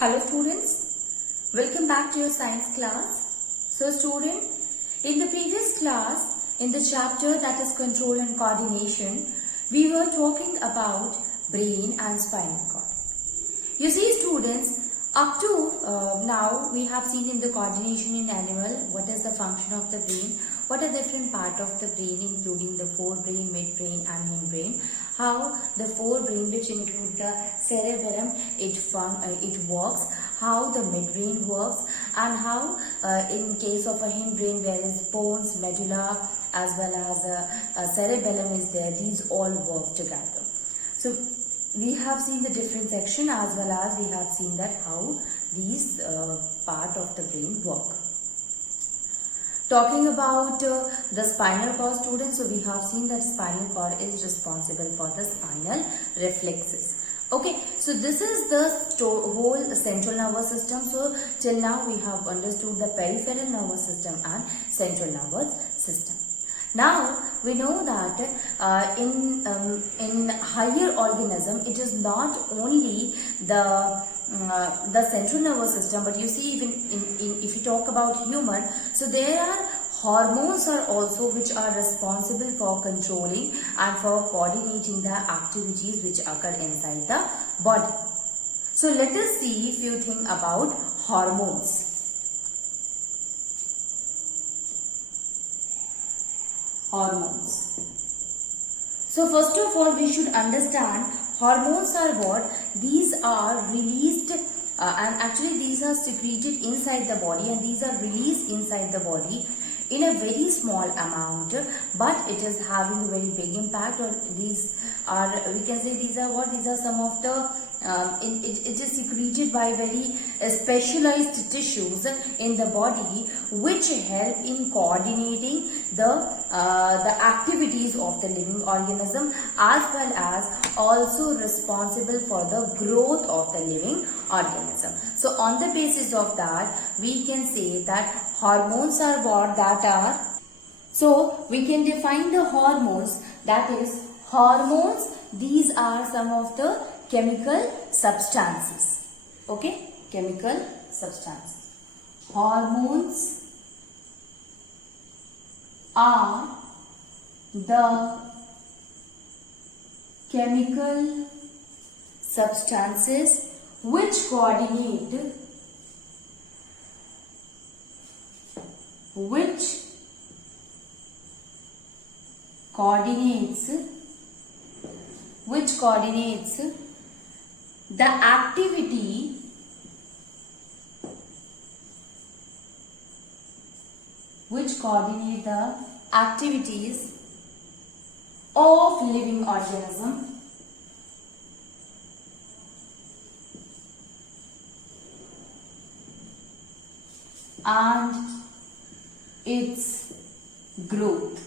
Hello students, welcome back to your science class. So student, in the previous class, in the chapter that is control and coordination, we were talking about brain and spinal cord. You see students, up to now we have seen in the coordination in animal, what is the function of the brain, what are different part of the brain including the forebrain, midbrain and hindbrain, how the forebrain which include the cerebellum it works, how the midbrain works, and how in case of a hindbrain where is bones, medulla as well as cerebellum is there, these all work together. So we have seen the different section as well as we have seen that how these part of the brain work. Talking about the spinal cord students, so we have seen that spinal cord is responsible for the spinal reflexes. Okay, so this is the whole central nervous system. So till now we have understood the peripheral nervous system and central nervous system. Now we know that in higher organism it is not only the central nervous system, but you see even if you talk about human, so there are hormones are also which are responsible for controlling and for coordinating the activities which occur inside the body. So let us see few things about hormones. Hormones. So first of all we should understand hormones are what? These are released and actually these are secreted inside the body and these are released inside the body in a very small amount, but it is having a very big impact. Or these are, we can say these are what? These are some of the it is secreted by very specialized tissues in the body which help in coordinating the activities of the living organism as well as also responsible for the growth of the living organism. So on the basis of that we can say that hormones are what? That are, so we can define the hormones, that is hormones, these are some of the chemical substances. Okay, chemical substances. Hormones are the chemical substances which coordinates the activity coordinate the activities of living organism and its growth.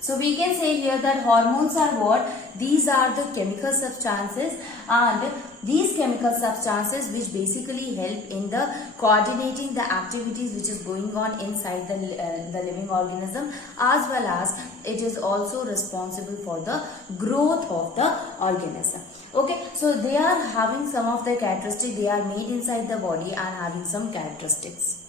So we can say here that hormones are what? These are the chemical substances, and these chemical substances which basically help in the coordinating the activities which is going on inside the living organism, as well as it is also responsible for the growth of the organism. Okay, so they are having some of the characteristics, they are made inside the body and having some characteristics.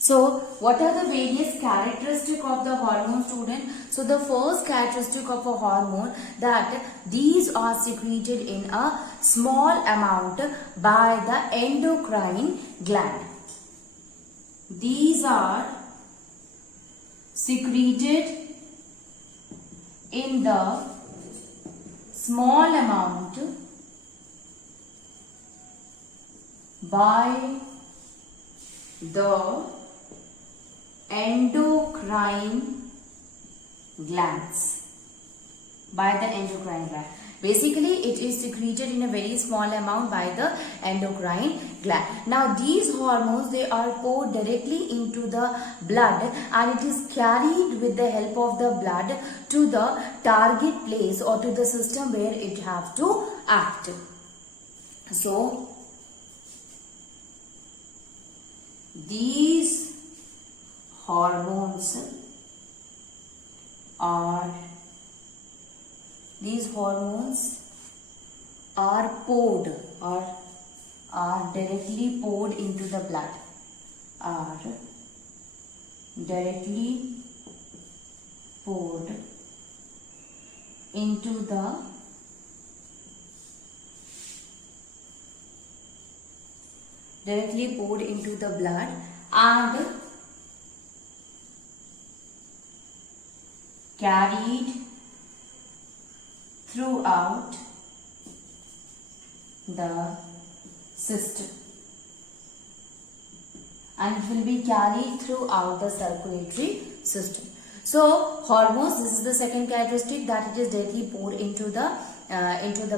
So, what are the various characteristics of the hormone, student? So, the first characteristic of a hormone, that these are secreted in a small amount by the endocrine gland. These are secreted in the small amount by the endocrine glands. Basically it is secreted in a very small amount by the endocrine gland. Now these hormones, they are poured directly into the blood and it is carried with the help of the blood to the target place or to the system where it has to act. So these hormones are poured or are directly poured into the blood, are directly poured into the blood and carried throughout the system, and it will be carried throughout the circulatory system. So hormones, this is the second characteristic, that it is directly poured into the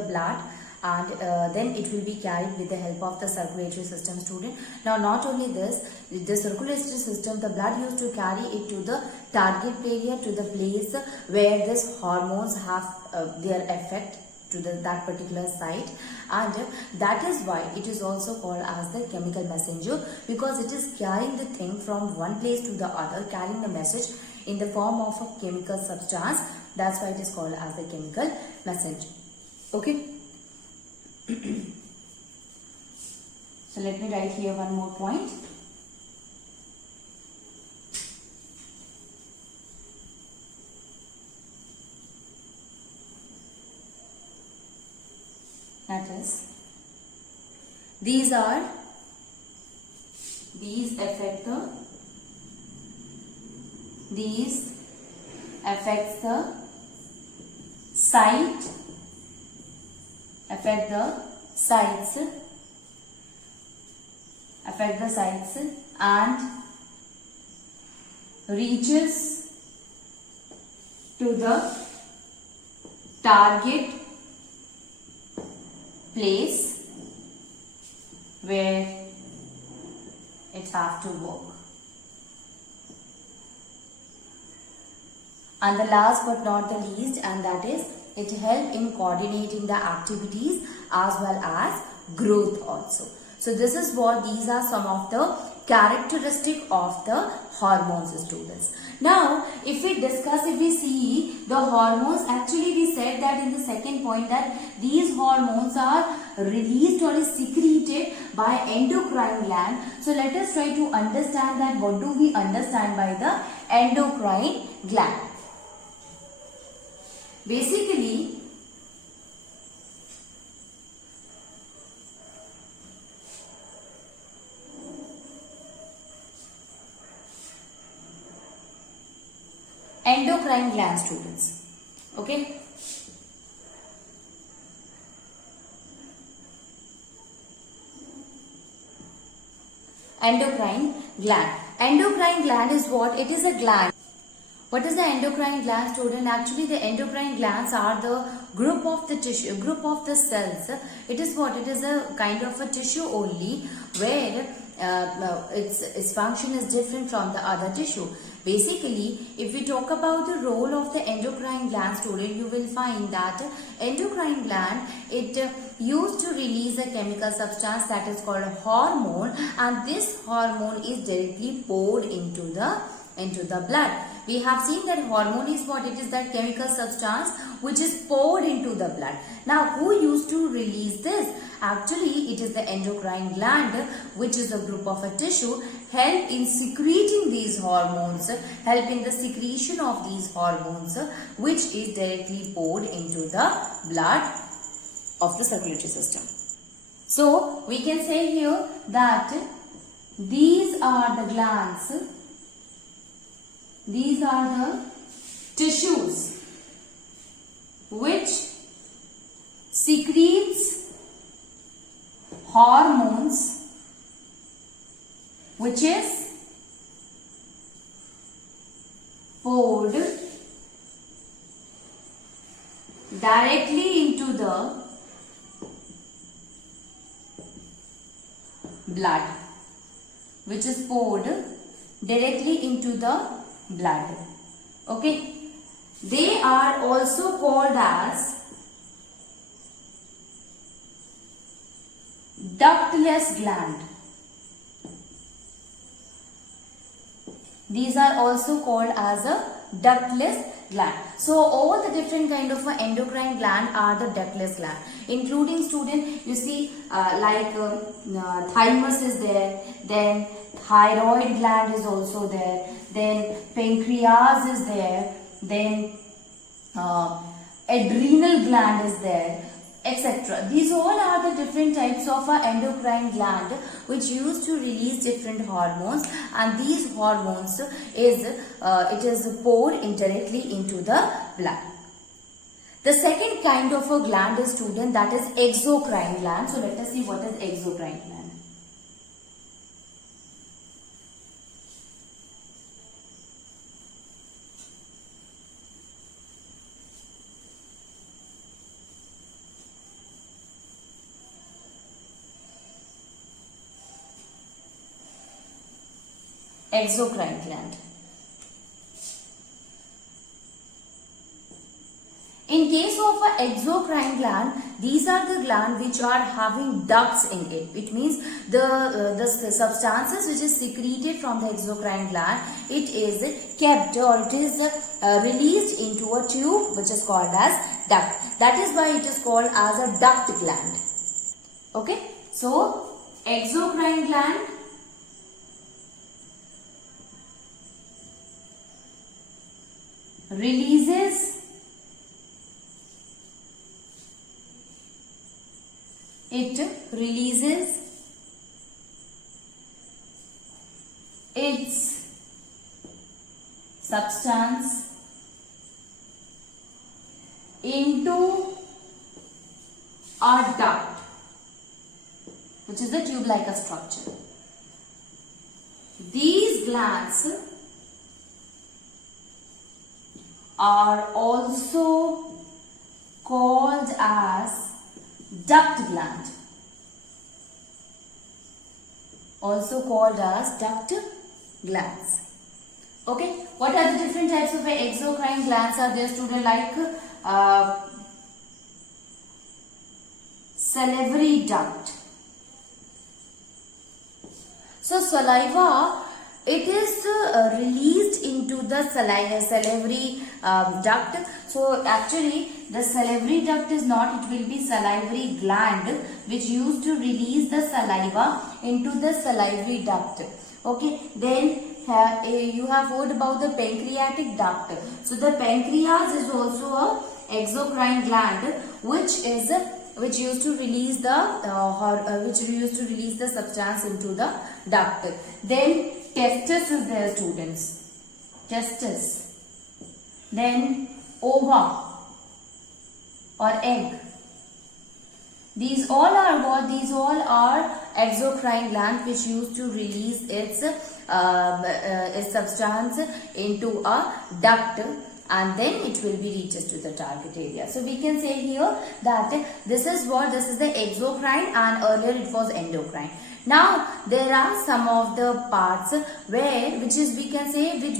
blood, and then it will be carried with the help of the circulatory system, student. Now not only this, the circulatory system, the blood used to carry it to the target area, to the place where these hormones have their effect to that particular site, and that is why it is also called as the chemical messenger, because it is carrying the thing from one place to the other, carrying the message in the form of a chemical substance. That's why it is called as the chemical messenger. Okay. So let me write here one more point. That is, these affects the sites and reaches to the target place where it have to work. And the last but not the least, and that is, it helps in coordinating the activities as well as growth also. So this is what, these are some of the characteristic of the hormones, students. Now if we see the hormones, actually we said that in the second point that these hormones are released or is secreted by endocrine gland. So let us try to understand that what do we understand by the endocrine gland. Basically, endocrine gland, students. Okay. Endocrine gland. Endocrine gland is what? It is a gland. What is the endocrine gland, student? Actually, the endocrine glands are the group of the tissue, group of the cells. It is what? It is a kind of a tissue only where its function is different from the other tissue. Basically, if we talk about the role of the endocrine gland, student, you will find that endocrine gland, it used to release a chemical substance that is called a hormone, and this hormone is directly poured into the blood. We have seen that hormone is what? It is that chemical substance which is poured into the blood. Now, who used to release this? Actually, it is the endocrine gland, which is a group of a tissue, help in secreting these hormones, help in the secretion of these hormones, which is directly poured into the blood of the circulatory system. So, we can say here that these are the glands, these are the tissues which secretes hormones, which is poured directly into the blood, which is poured directly into the blood. Okay. They are also called as ductless gland. These are also called as a ductless gland. So all the different kind of endocrine gland are the ductless gland, including student, you see thymus is there, then thyroid gland is also there, then pancreas is there, then adrenal gland is there, etc. These all are the different types of endocrine gland which used to release different hormones, and these hormones it is poured indirectly into the blood. The second kind of a gland is, student, that is exocrine gland. So let us see what is exocrine gland. Exocrine gland. In case of an exocrine gland, these are the glands which are having ducts in it. It means the substances which is secreted from the exocrine gland, it is kept or it is released into a tube which is called as duct. That is why it is called as a duct gland. Okay, so exocrine gland releases its substance into a duct, which is a tube-like a structure. These glands are also called as duct gland. Also called as duct glands. Okay, what are the different types of exocrine glands are there, student? Like salivary duct. So saliva, it is released into the salivary duct. So actually the salivary duct is not, it will be salivary gland which used to release the saliva into the salivary duct. Okay, then you have heard about the pancreatic duct. So the pancreas is also a exocrine gland which used to release the substance into the duct. Then testis is there, students. Testis. Then ova or egg. These all are what? These all are exocrine gland which used to release its substance into a duct, and then it will be reaches to the target area. So we can say here that this is the exocrine, and earlier it was endocrine. Now there are some of the parts which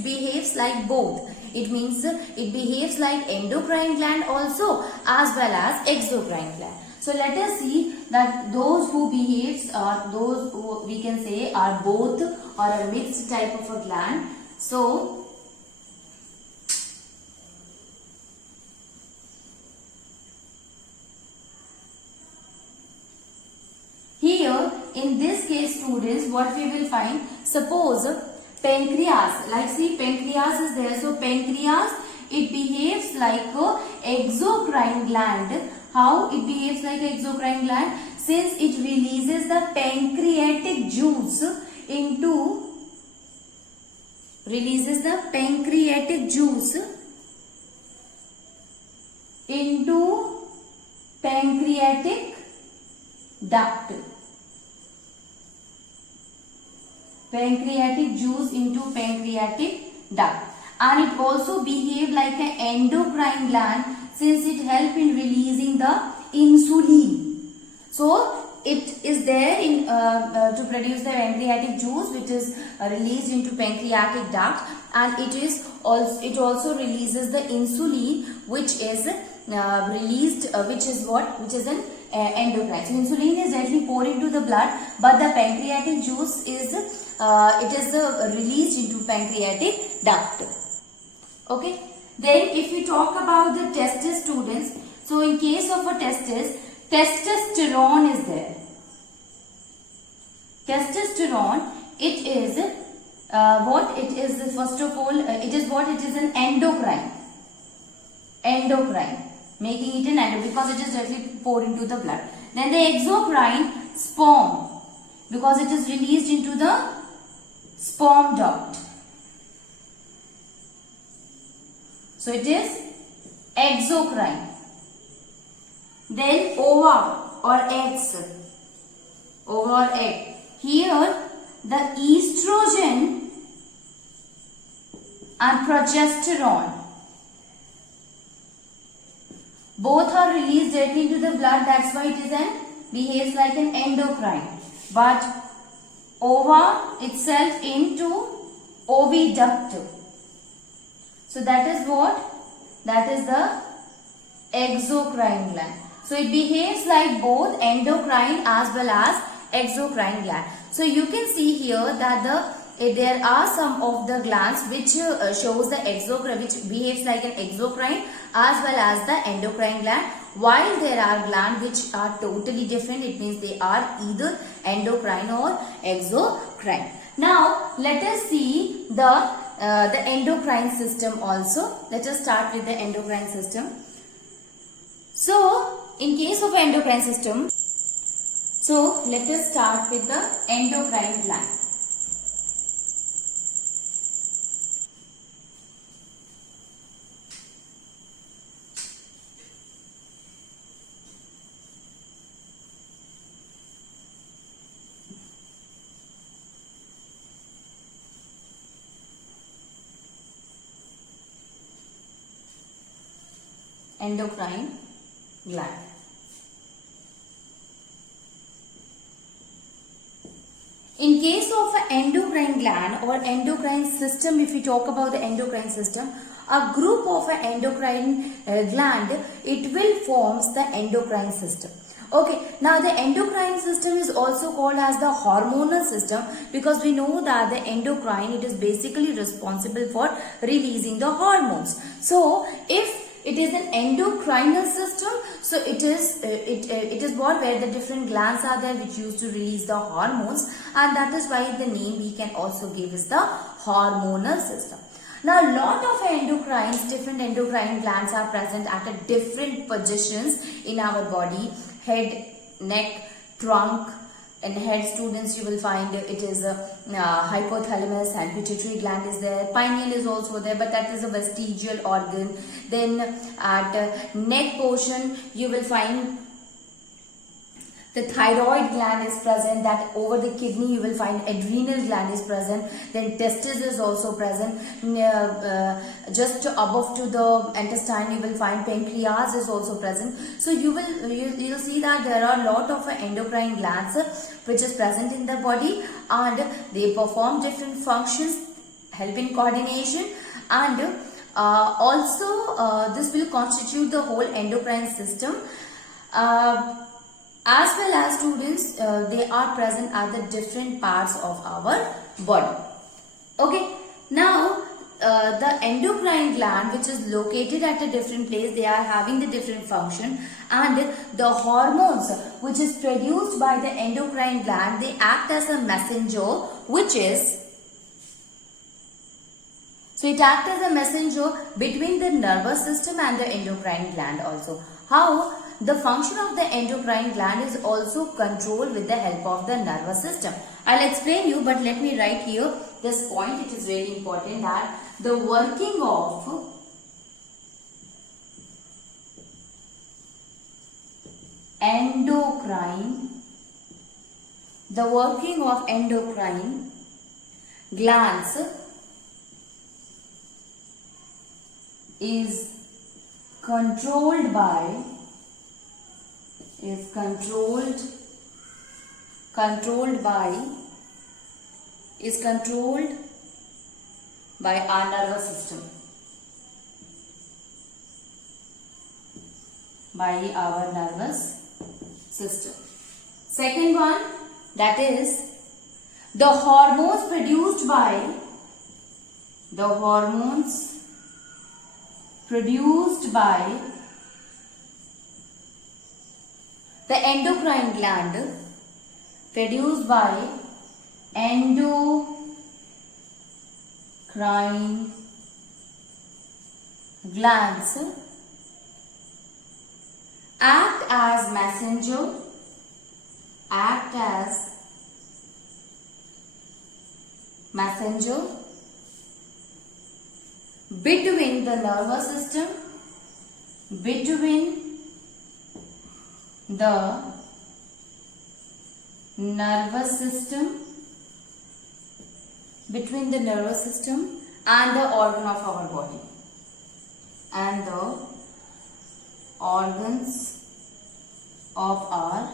behaves like both. It means it behaves like endocrine gland also as well as exocrine gland. So let us see that those who behaves those who we can say are both or a mixed type of a gland. So here in this case, students, what we will find, suppose pancreas, like see pancreas is there. So pancreas, it behaves like a exocrine gland. How it behaves like an exocrine gland? Since it releases the pancreatic juice into pancreatic duct. Pancreatic juice into pancreatic duct. And it also behaves like an endocrine gland since it helps in releasing the insulin. So it is there in to produce the pancreatic juice which is released into pancreatic duct, and it also releases the insulin which is released which is an endocrine. So insulin is directly poured into the blood, but the pancreatic juice is released into pancreatic duct. Okay. Then if we talk about the testis students, so in case of a testis, testosterone is there. Testosterone, it is what it is. First of all, it is what? It is an endocrine. Endocrine, making it an endo because it is directly poured into the blood. Then the exocrine, sperm, because it is released into the sperm duct. So it is exocrine. Then ova or eggs. Ova or egg. Here the estrogen and progesterone, both are released directly into the blood. That's why it is behaves like an endocrine. But ova itself into oviduct. So that is what? That is the exocrine gland. So it behaves like both endocrine as well as exocrine gland. So you can see here that there are some of the glands which shows the exocrine, which behaves like an exocrine as well as the endocrine gland, while there are glands which are totally different. It means they are either endocrine or exocrine. Now let us see the endocrine system also. Let us start with the endocrine system. So in case of endocrine system, so let us start with the endocrine gland. Endocrine gland. In case of an endocrine gland or endocrine system, if we talk about the endocrine system, a group of an endocrine gland, it will forms the endocrine system. Okay, now the endocrine system is also called as the hormonal system because we know that the endocrine, it is basically responsible for releasing the hormones. So if it is an endocrinal system, so it is what, where the different glands are there which used to release the hormones, and that is why the name we can also give is the hormonal system. Now lot of endocrines, different endocrine glands are present at a different positions in our body: head, neck, trunk. In head students, you will find it is hypothalamus and pituitary gland is there. Pineal is also there, but that is a vestigial organ. Then at neck portion, you will find the thyroid gland is present. That over the kidney, you will find adrenal gland is present. Then testis is also present. Just above to the intestine, you will find pancreas is also present. So you'll see that there are a lot of endocrine glands which is present in the body, and they perform different functions, help in coordination, and also this will constitute the whole endocrine system. As well as students, they are present at the different parts of our body. Okay, now the endocrine gland, which is located at a different place, they are having the different function, and the hormones which is produced by the endocrine gland, they act as a messenger, which is, so it acts as a messenger between the nervous system and the endocrine gland also. How? The function of the endocrine gland is also controlled with the help of the nervous system. I'll explain you, but let me write here this point. It is very important that the working of endocrine glands is controlled by our nervous system, by our nervous system. Second one, that is the hormones produced by produced by the endocrine gland, produced by endocrine glands, act as messenger, between the nervous system, and the organ of our body, and the organs of our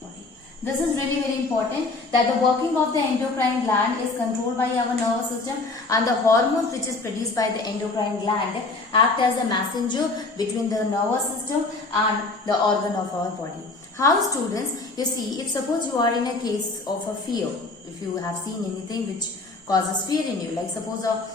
body. This is really very important, that the working of the endocrine gland is controlled by our nervous system, and the hormones which is produced by the endocrine gland act as a messenger between the nervous system and the organ of our body. How, students? You see, if suppose you are in a case of a fear, if you have seen anything which causes fear in you, like suppose a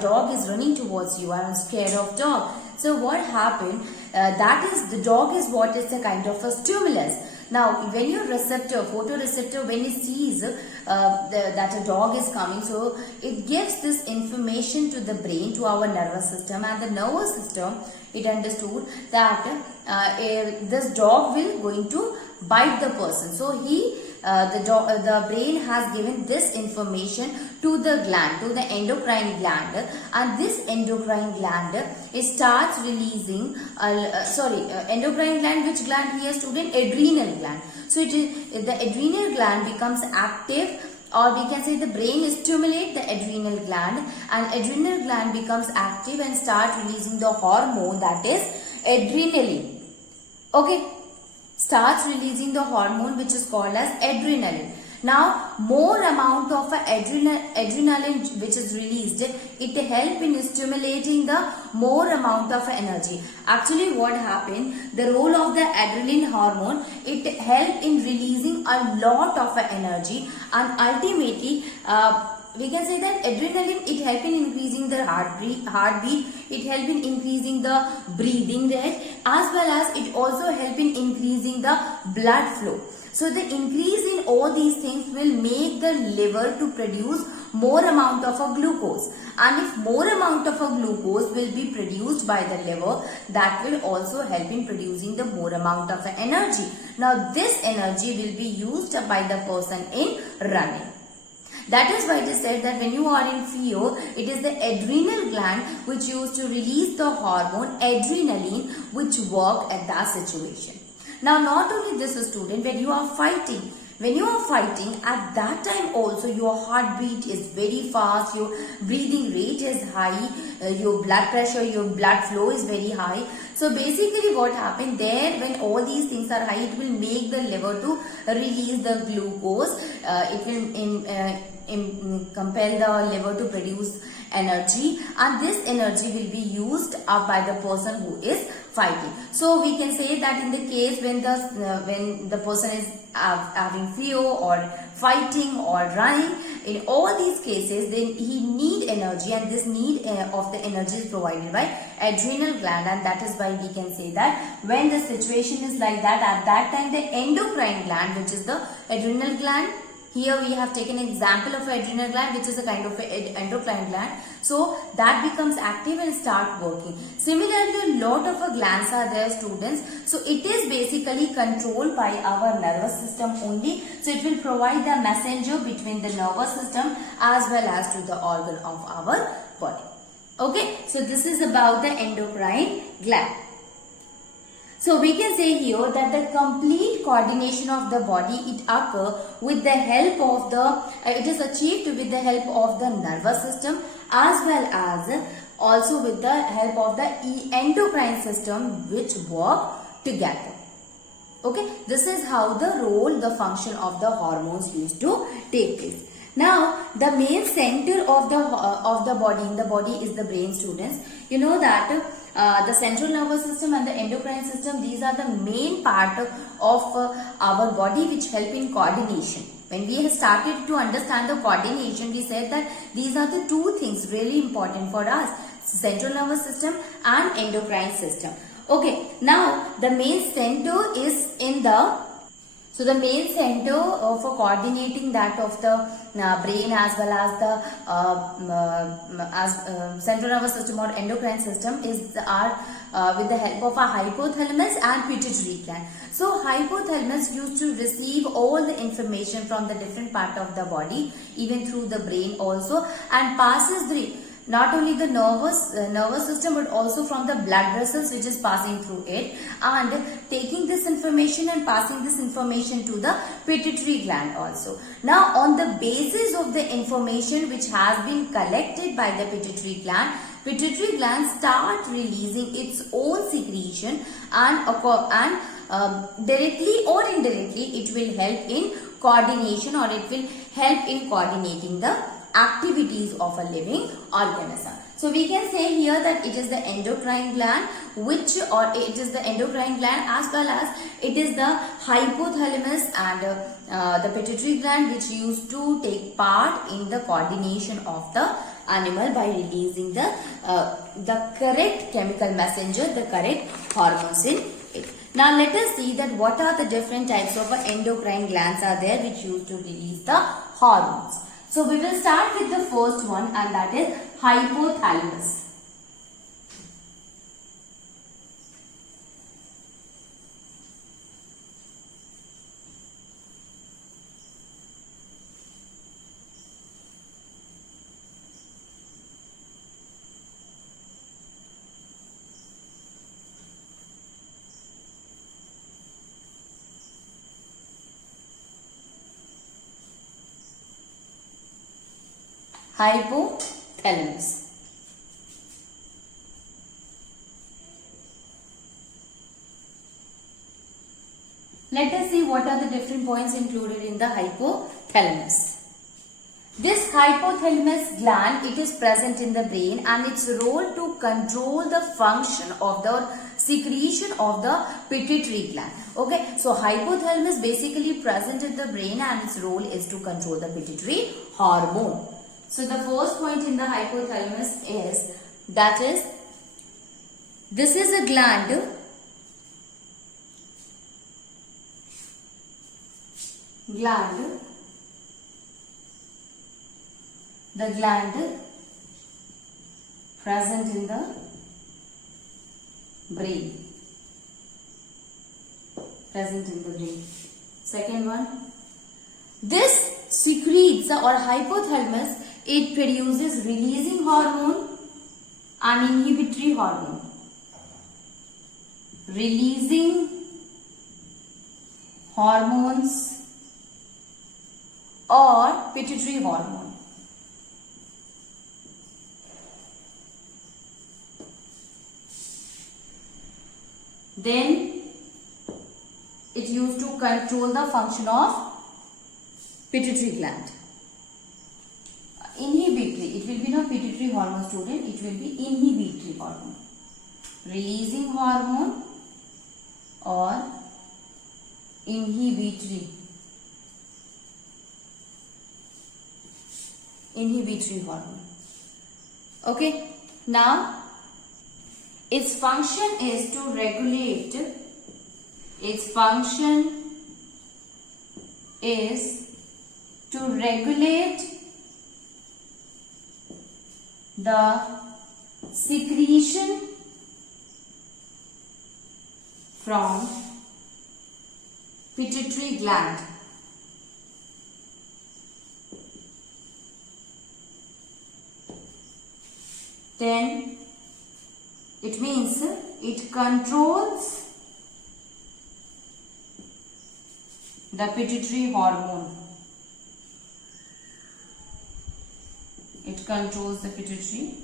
dog is running towards you, I am scared of dog. So what happened? That is, the dog is what is a kind of a stimulus. Now, when your photoreceptor, when it sees that a dog is coming, so it gives this information to the brain, to our nervous system, and the nervous system, it understood that this dog will going to bite the person. So the brain has given this information to the gland, to the endocrine gland, and this endocrine gland, it starts releasing endocrine gland, which gland here, student? Adrenal gland. So the adrenal gland becomes active, or we can say the brain stimulates the adrenal gland, and adrenal gland becomes active and start releasing the hormone, that is adrenaline. Okay, starts releasing the hormone which is called as adrenaline. Now, more amount of adrenaline which is released, it help in stimulating the more amount of energy. Actually, what happened? The role of the adrenaline hormone, it help in releasing a lot of energy, and ultimately, we can say that adrenaline, it help in increasing the heartbeat, it help in increasing the breathing rate, as well as it also help in increasing the blood flow. So the increase in all these things will make the liver to produce more amount of a glucose, and if more amount of a glucose will be produced by the liver, that will also help in producing the more amount of energy. Now this energy will be used by the person in running. That is why it is said that when you are in fear, it is the adrenal gland which used to release the hormone adrenaline, which work at that situation. Now, not only this, student, when you are fighting, at that time also your heartbeat is very fast, your breathing rate is high, your blood pressure, your blood flow is very high. So basically what happened there, when all these things are high, it will make the liver to release the glucose. It will compel the liver to produce energy, and this energy will be used up by the person who is fighting. So we can say that in the case when the person is having fear or fighting or running, in all these cases then he need energy, and this need of the energy is provided by adrenal gland, and that is why we can say that when the situation is like that, at that time the endocrine gland, which is the adrenal gland, here we have taken an example of adrenal gland, which is a kind of endocrine gland. So that becomes active and start working. Similarly, a lot of glands are there, students. So it is basically controlled by our nervous system only. So it will provide the messenger between the nervous system as well as to the organ of our body. Okay, so this is about the endocrine gland. So we can say here that the complete coordination of the body, it occurs with the help of it is achieved with the help of the nervous system as well as also with the help of the endocrine system, which work together. Okay, this is how the function of the hormones used to take place. Now, the main center of the body is the brain, students. You know that the central nervous system and the endocrine system, these are the main part of our body which help in coordination. When we have started to understand the coordination, we said that these are the two things really important for us, central nervous system and endocrine system. Okay, now the main center is in the so the main center for coordinating that of the brain as well as the central nervous system or endocrine system is our with the help of our hypothalamus and pituitary gland. So hypothalamus used to receive all the information from the different part of the body, even through the brain also, and passes the not only the nervous system but also from the blood vessels which is passing through it, and taking this information and passing this information to the pituitary gland also. Now on the basis of the information which has been collected by the pituitary gland start releasing its own secretion, and directly or indirectly it will help in coordination, or it will help in coordinating the activities of a living organism. So we can say here that it is the endocrine gland it is the endocrine gland as well as it is the hypothalamus and the pituitary gland which used to take part in the coordination of the animal by releasing the correct chemical messenger, the correct hormones in it. Now let us see that what are the different types of endocrine glands are there which used to release the hormones. So we will start with the first one, and that is hypothalamus. Hypothalamus. Let us see what are the different points included in the hypothalamus. This hypothalamus gland, it is present in the brain, and its role to control the function of the secretion of the pituitary gland. Okay, so hypothalamus basically present in the brain and its role is to control the pituitary hormone. So the first point in the hypothalamus is, that is, this is a gland the gland present in the brain. Second one, this secretes or hypothalamus, it produces releasing hormone and inhibitory hormone. Releasing hormones or pituitary hormone. Then it used to control the function of pituitary gland. Inhibitory, it will be not pituitary hormone, student, it will be inhibitory hormone. Releasing hormone or inhibitory hormone. Okay, now its function is to regulate, the secretion from pituitary gland. Then it means it controls the pituitary hormone. It controls the pituitary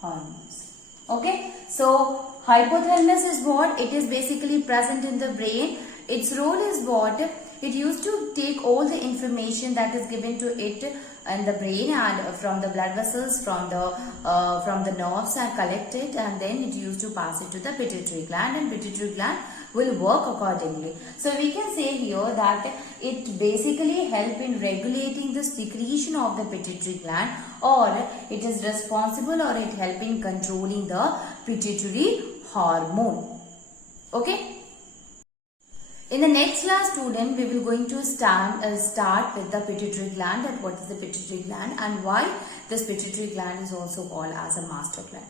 hormones. Okay, so hypothalamus is what? It is basically present in the brain. Its role is what? It used to take all the information that is given to it in the brain and from the blood vessels, from the nerves, and collect it, and then it used to pass it to the pituitary gland, and pituitary gland will work accordingly. So we can say here that it basically help in regulating the secretion of the pituitary gland, or it is responsible, or it help in controlling the pituitary hormone. Okay. In the next class, student, we will going to start with the pituitary gland, that what is the pituitary gland and why this pituitary gland is also called as a master gland.